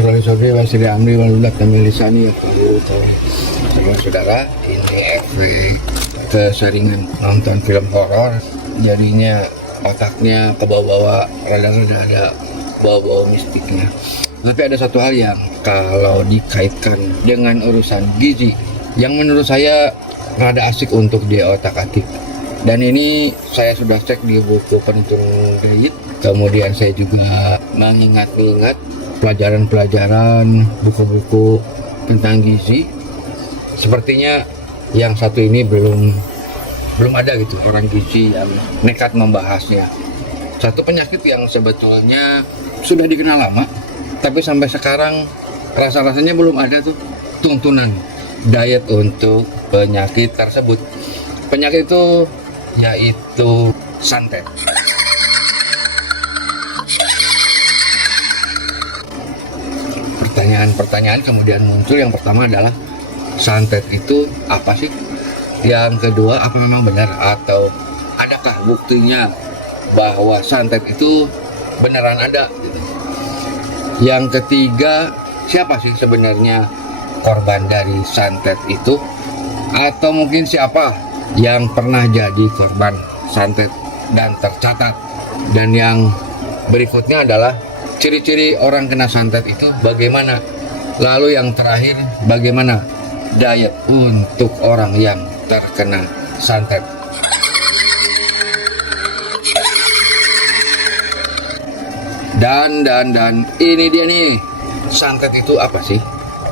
Asrul Sodri Wasili Amri Walulat Kamil Lisani ya saudara, ini efek keseringan nonton film horor, jadinya otaknya kebawa-bawa, rada-rada ada bawa-bawa mistiknya. Tapi ada satu hal yang kalau dikaitkan dengan urusan gizi yang menurut saya rada asik untuk diotak-atik. Dan ini saya sudah cek di buku Penutur Gayit. Kemudian saya juga mengingat-ingat pelajaran-pelajaran buku-buku tentang gizi. Sepertinya yang satu ini belum ada gitu orang gizi yang nekat membahasnya. Satu penyakit yang sebetulnya sudah dikenal lama, tapi sampai sekarang rasa-rasanya belum ada tuh tuntunan diet untuk penyakit tersebut. Penyakit itu yaitu santet. Pertanyaan kemudian muncul. Yang pertama adalah santet itu apa sih? Yang kedua, apa memang benar atau adakah buktinya bahwa santet itu beneran ada gitu. Yang ketiga, siapa sih sebenarnya korban dari santet itu? Atau mungkin siapa yang pernah jadi korban santet dan tercatat? Dan yang berikutnya adalah ciri-ciri orang kena santet itu bagaimana? Lalu yang terakhir, bagaimana diet untuk orang yang terkena santet? Dan ini dia nih, santet itu apa sih?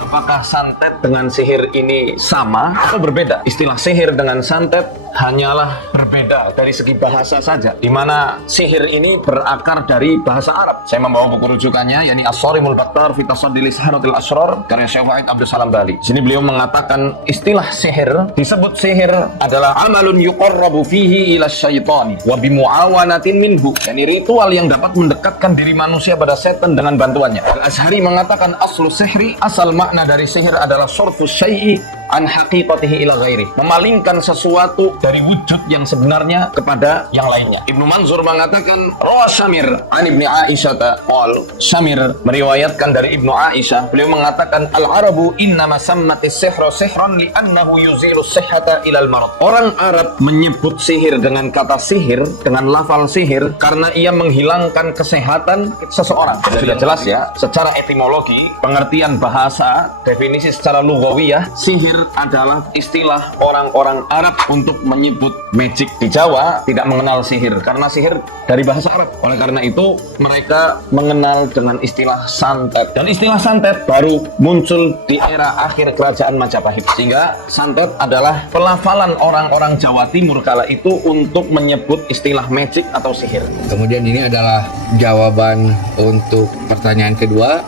Apakah santet dengan sihir ini sama atau berbeda? Istilah sihir dengan santet hanyalah berbeda dari segi bahasa saja, di mana sihir ini berakar dari bahasa Arab. Saya membawa buku rujukannya, yakni As-Sarimul Battar fi Tasaddi Lisahanatil Asrar karya Syekh Wahid Abdul Salam Bali. Sini beliau mengatakan istilah sihir, disebut sihir adalah amalun yuqarrabu fihi ila syaitani wa bimuawanatin minhu, yakni ritual yang dapat mendekatkan diri manusia pada setan dengan bantuannya. Al-Azhari mengatakan aslu sihri, asal makna dari sihir adalah surfus syai'i an haqiqatihi ila ghairi, memalingkan sesuatu dari wujud yang sebenarnya kepada yang lainnya. Ibnu Manzur mengatakan rawa Syamir an Ibni Aisyah qol, Syamir meriwayatkan dari Ibnu Aisyah, beliau mengatakan al-arabu innama sammatis sihra sihran li'annahu yuzilu sihhata ilal marad. Orang Arab menyebut sihir dengan kata sihir, dengan lafal sihir, karena ia menghilangkan kesehatan seseorang. Jadi sudah jelas ya, secara etimologi, pengertian bahasa, definisi secara lugawiyah, sihir adalah istilah orang-orang Arab untuk menyebut magic. Di Jawa tidak mengenal sihir karena sihir dari bahasa Arab. Oleh karena itu mereka mengenal dengan istilah santet. Dan istilah santet baru muncul di era akhir kerajaan Majapahit. Sehingga santet adalah pelafalan orang-orang Jawa Timur kala itu untuk menyebut istilah magic atau sihir. Kemudian ini adalah jawaban untuk pertanyaan kedua.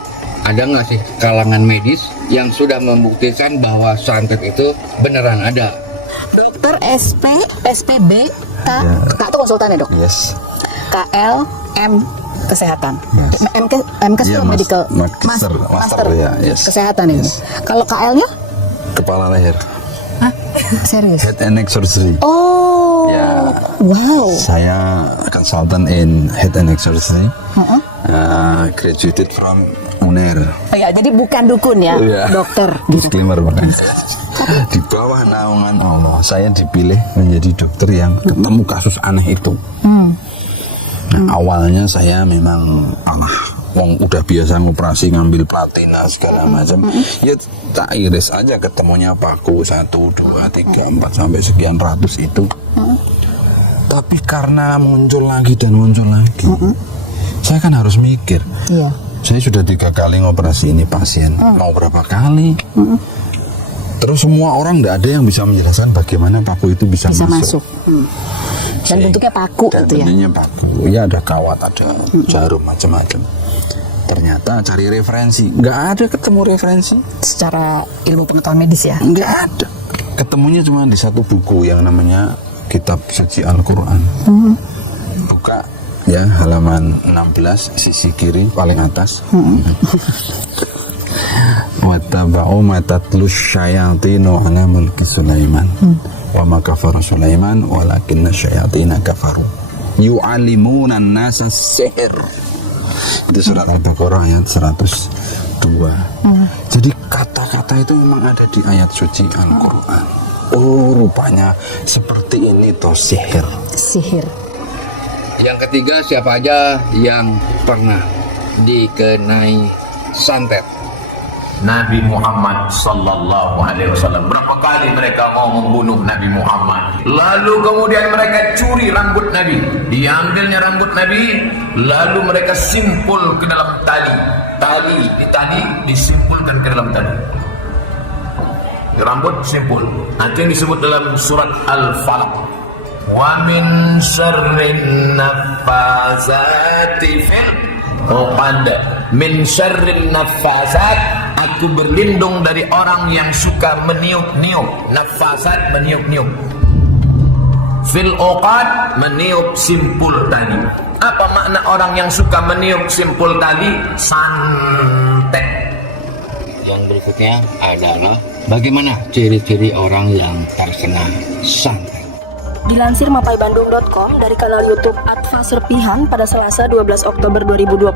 Ada nggak sih kalangan medis yang sudah membuktikan bahwa santet itu beneran ada? Dokter SP, SPB, K, ya. K itu konsultan ya dok? Yes. KL, M, kesehatan. Yes. MK itu medical, master ya, yes. Kesehatan ini. Yes. Kalau KL-nya? Kepala leher. Hah? Serius? Head and neck surgery. Oh, ya. Wow. Saya consultant in head and neck surgery. Graduated from UNER. Oh ya, jadi bukan dukun ya, dokter. Disclaimer makanya. Di bawah naungan Allah, saya dipilih menjadi dokter yang ketemu kasus aneh itu. Awalnya saya memang wong udah biasa ngoperasi ngambil platina segala macam. Ya tak iris aja ketemunya paku 1, 2, 3, 4 sampai sekian ratus itu. Tapi karena muncul lagi dan muncul lagi, saya kan harus mikir. Iya. Saya sudah 3 kali ngoperasi ini pasien, mau berapa kali? Terus semua orang nggak ada yang bisa menjelaskan bagaimana paku itu bisa masuk. Dan bentuknya paku itu ya? Bentuknya paku, ya ada kawat, ada jarum, macam-macam. Ternyata cari referensi, nggak ada ketemu referensi. Secara ilmu pengetahuan medis ya? Nggak ada. Ketemunya cuma di satu buku yang namanya Kitab Suci Al-Quran. Buka ya halaman 16 sisi kiri paling atas. Wattaba'u ma tatlus syayatinu ala mulki Sulaiman wa ma kafara Sulaiman walakinna syayatina kafaru yu'allimuna an-nasa sihr. Itu surat Al-Baqarah ayat 100 kedua. Jadi kata-kata itu memang ada di ayat suci Al-Quran. Oh, rupanya seperti ini toh sihir. Sihir. Yang ketiga, siapa aja yang pernah dikenai santet? Nabi Muhammad sallallahu alaihi wasallam. Berapa kali mereka mau membunuh Nabi Muhammad? Lalu kemudian mereka curi rambut Nabi. Diambilnya rambut Nabi, lalu mereka simpul ke dalam tali. Tali disimpulkan ke dalam tali. Rambut simpul. Nanti yang disebut dalam surat Al-Falaq. Wa min syarrin naffasati fil uqad. Min syarrin naffasat, aku berlindung dari orang yang suka meniup-niup. Nafasat, meniup-niup. Fil uqad, meniup simpul tali. Apa makna orang yang suka meniup simpul tali? Santet. Yang berikutnya adalah bagaimana ciri-ciri orang yang terkena santet. Dilansir mapaibandung.com dari kanal YouTube Adva Serpihan pada Selasa 12 Oktober 2021,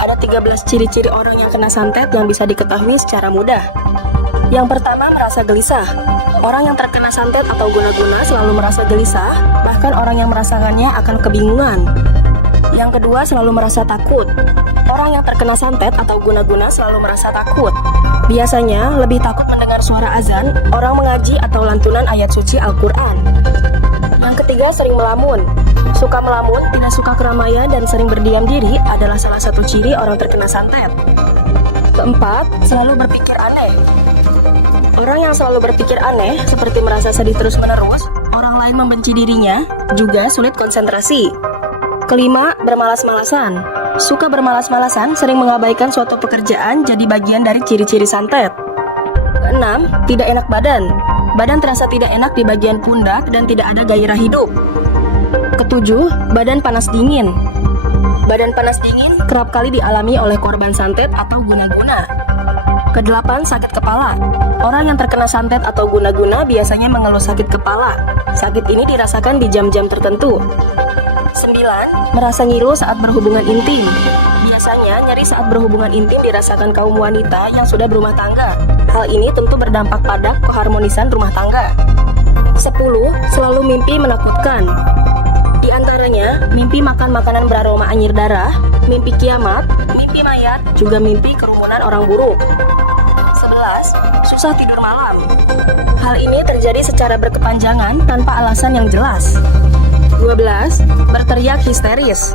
ada 13 ciri-ciri orang yang kena santet yang bisa diketahui secara mudah. Yang pertama, merasa gelisah. Orang yang terkena santet atau guna-guna selalu merasa gelisah, bahkan orang yang merasakannya akan kebingungan. Yang kedua, selalu merasa takut. Orang yang terkena santet atau guna-guna selalu merasa takut. Biasanya lebih takut mendengar suara azan, orang mengaji atau lantunan ayat suci Al-Quran. Yang ketiga, sering melamun. Suka melamun, tidak suka keramaian, dan sering berdiam diri adalah salah satu ciri orang terkena santet. Keempat, selalu berpikir aneh. Orang yang selalu berpikir aneh, seperti merasa sedih terus-menerus, orang lain membenci dirinya, juga sulit konsentrasi. Kelima, bermalas-malasan. Suka bermalas-malasan, sering mengabaikan suatu pekerjaan jadi bagian dari ciri-ciri santet. Keenam, tidak enak badan. Badan terasa tidak enak di bagian pundak dan tidak ada gairah hidup. Ketujuh, badan panas dingin. Badan panas dingin kerap kali dialami oleh korban santet atau guna-guna. Kedelapan, sakit kepala. Orang yang terkena santet atau guna-guna biasanya mengeluh sakit kepala. Sakit ini dirasakan di jam-jam tertentu. 9. Merasa ngilu saat berhubungan intim. Biasanya nyeri saat berhubungan intim dirasakan kaum wanita yang sudah berumah tangga. Hal ini tentu berdampak pada keharmonisan rumah tangga. 10. Selalu mimpi menakutkan. Di antaranya, mimpi makan makanan beraroma anyir darah, mimpi kiamat, mimpi mayat, juga mimpi kerumunan orang buruk. 11. Susah tidur malam. Hal ini terjadi secara berkepanjangan tanpa alasan yang jelas. 12. Berteriak histeris.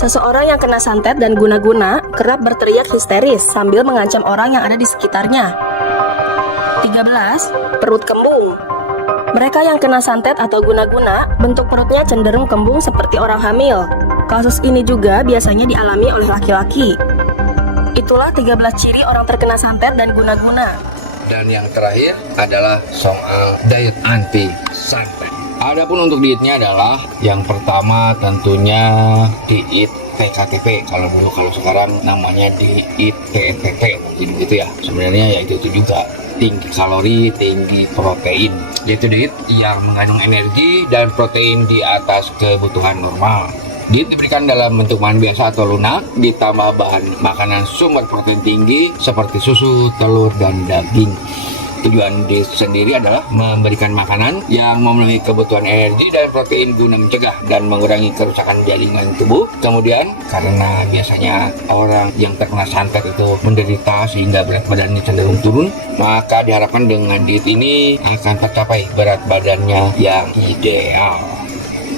Seseorang yang kena santet dan guna-guna kerap berteriak histeris sambil mengancam orang yang ada di sekitarnya. 13. Perut kembung. Mereka yang kena santet atau guna-guna, bentuk perutnya cenderung kembung seperti orang hamil. Kasus ini juga biasanya dialami oleh laki-laki. Itulah 13 ciri orang terkena santet dan guna-guna. Dan yang terakhir adalah soal diet anti santet. Adapun untuk dietnya adalah yang pertama tentunya diet TKTP. Kalau sekarang namanya diet TNTT, jadi gitu ya. Sebenarnya ya itu juga tinggi kalori, tinggi protein. Yaitu diet yang mengandung energi dan protein di atas kebutuhan normal. Diet diberikan dalam bentuk bahan biasa atau lunak, ditambah bahan makanan sumber protein tinggi seperti susu, telur, dan daging. Tujuan diet sendiri adalah memberikan makanan yang memenuhi kebutuhan energi dan protein guna mencegah dan mengurangi kerusakan jaringan tubuh. Kemudian, karena biasanya orang yang terkena santet itu menderita sehingga berat badannya cenderung turun, maka diharapkan dengan diet ini akan tercapai berat badannya yang ideal.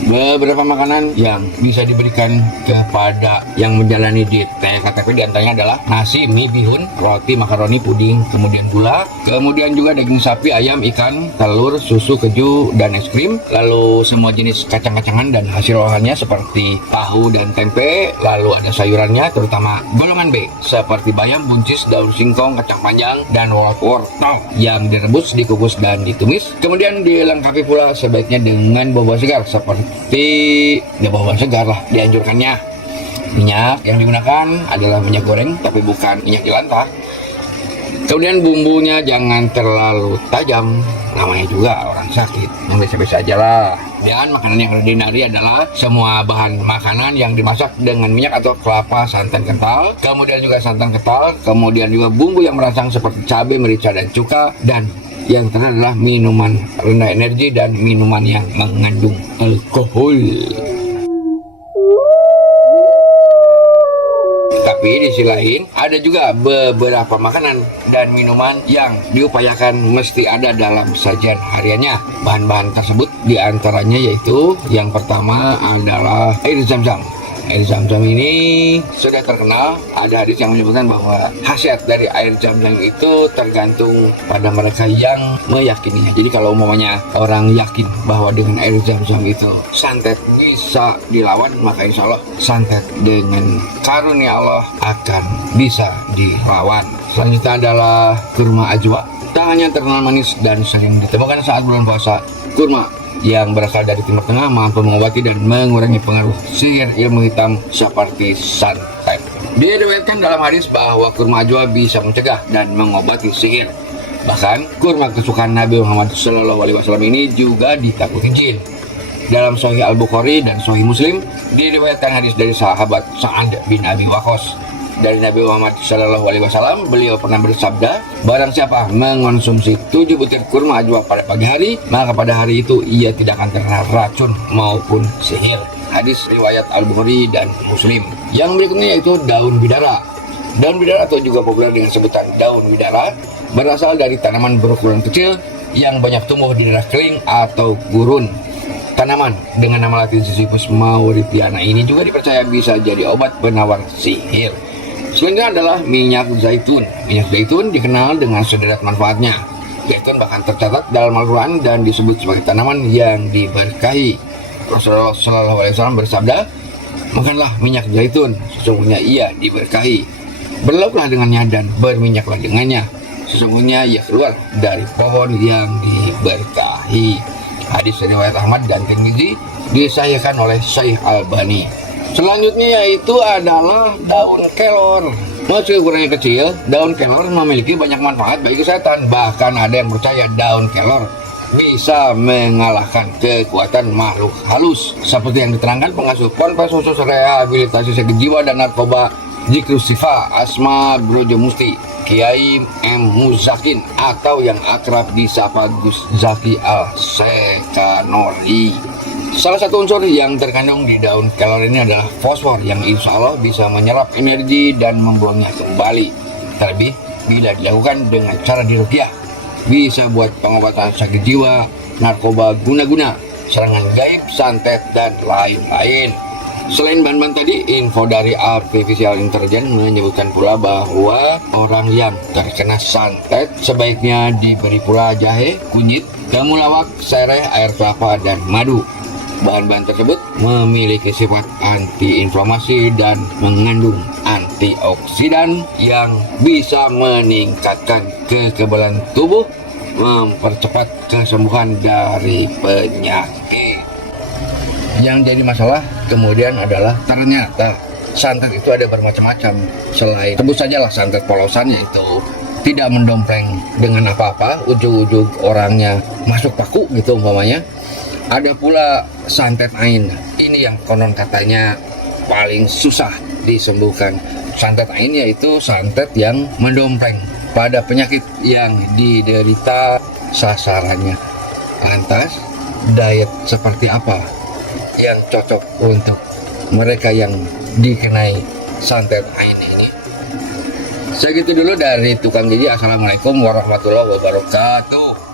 Beberapa makanan yang bisa diberikan kepada yang menjalani diet TKTP diantaranya adalah nasi, mie, bihun, roti, makaroni, puding, kemudian gula, kemudian juga daging sapi, ayam, ikan, telur, susu, keju, dan es krim, lalu semua jenis kacang-kacangan dan hasil olahannya seperti tahu dan tempe, lalu ada sayurannya terutama golongan B seperti bayam, buncis, daun singkong, kacang panjang, dan wortel yang direbus, dikukus, dan ditumis. Kemudian dilengkapi pula sebaiknya dengan buah-buah segar seperti buah-buah segar lah dianjurkannya. Minyak yang digunakan adalah minyak goreng tapi bukan minyak jelantah. Kemudian bumbunya jangan terlalu tajam, namanya juga orang sakit, yang biasa-biasa aja lah. Dan makanan yang ordinary adalah semua bahan makanan yang dimasak dengan minyak atau kelapa, santan kental, kemudian juga santan kental, kemudian juga bumbu yang merangsang seperti cabai, merica, dan cuka, dan yang terakhir adalah minuman rendah energi dan minuman yang mengandung alkohol. Tapi di sisi lain ada juga beberapa makanan dan minuman yang diupayakan mesti ada dalam sajian hariannya. Bahan-bahan tersebut diantaranya yaitu yang pertama adalah air zam-zam. Air zam-zam ini sudah terkenal, ada hadis yang menyebutkan bahwa khasiat dari air zam-zam itu tergantung pada mereka yang meyakininya. Jadi kalau umpamanya orang yakin bahwa dengan air zam-zam itu santet bisa dilawan, maka insya Allah santet dengan karunia Allah akan bisa dilawan. Selanjutnya adalah kurma ajwa. Tak hanya terkenal manis dan sering ditemukan saat bulan puasa, kurma yang berasal dari Timur Tengah mampu mengobati dan mengurangi pengaruh sihir ilmu hitam seperti santet. Diriwayatkan dalam hadis bahwa kurma ajwa bisa mencegah dan mengobati sihir. Bahkan kurma kesukaan Nabi Muhammad SAW ini juga ditakuti jin. Dalam Sahih Al-Bukhari dan Sahih Muslim diriwayatkan hadis dari sahabat Sa'ad bin Abi Waqqas. Dari Nabi Muhammad SAW, beliau pernah bersabda, barang siapa mengonsumsi 7 butir kurma ajwa pada pagi hari, maka pada hari itu ia tidak akan terkena racun maupun sihir. Hadis riwayat Al-Bukhari dan Muslim. Yang berikutnya yaitu daun bidara. Daun bidara atau juga populer dengan sebutan daun bidara berasal dari tanaman berukuran kecil yang banyak tumbuh di daerah kering atau gurun. Tanaman dengan nama latin Ziziphus mauritiana ini juga dipercaya bisa jadi obat penawar sihir. Selanjutnya adalah minyak zaitun. Minyak zaitun dikenal dengan sederet manfaatnya. Zaitun bahkan tercatat dalam Al-Quran dan disebut sebagai tanaman yang diberkahi. Rasulullah SAW bersabda, makanlah minyak zaitun, sesungguhnya ia diberkahi. Berlauklah dengannya dan berminyaklah dengannya, sesungguhnya ia keluar dari pohon yang diberkahi. Hadis riwayat Ahmad dan Tirmizi disahihkan oleh Syekh Albani. Selanjutnya yaitu adalah daun kelor. Meski ukurannya kecil, daun kelor memiliki banyak manfaat bagi kesehatan. Bahkan ada yang percaya daun kelor bisa mengalahkan kekuatan makhluk halus. Seperti yang diterangkan pengasuh Ponpes khusus rehabilitasi sakit jiwa dan narkoba Zikrus Sifa Asma Brojomusti, Kiai M. Muzakin, atau yang akrab disapa Gus Zaki Al-Sekanori. Salah satu unsur yang terkandung di daun kelor ini adalah fosfor yang insya Allah bisa menyerap energi dan membuangnya kembali. Terlebih bila dilakukan dengan cara diruqyah, bisa buat pengobatan sakit jiwa, narkoba guna-guna, serangan gaib, santet, dan lain-lain. Selain bahan-bahan tadi, info dari Artificial Intelligence menyebutkan pula bahwa orang yang terkena santet sebaiknya diberi pula jahe, kunyit, temulawak, sereh, air kelapa, dan madu. Bahan-bahan tersebut memiliki sifat antiinflamasi dan mengandung antioksidan yang bisa meningkatkan kekebalan tubuh, mempercepat kesembuhan dari penyakit. Yang jadi masalah kemudian adalah ternyata santet itu ada bermacam-macam. Selain sebut sajalah santet polosannya itu tidak mendompleng dengan apa-apa, ujung-ujung orangnya masuk paku gitu umpamanya. Ada pula santet ain. Ini yang konon katanya paling susah disembuhkan. Santet ain yaitu santet yang mendompleng pada penyakit yang diderita sasarannya. Lantas, diet seperti apa yang cocok untuk mereka yang dikenai santet ain ini? Segitu dulu dari Tukang Gigi. Assalamualaikum warahmatullahi wabarakatuh.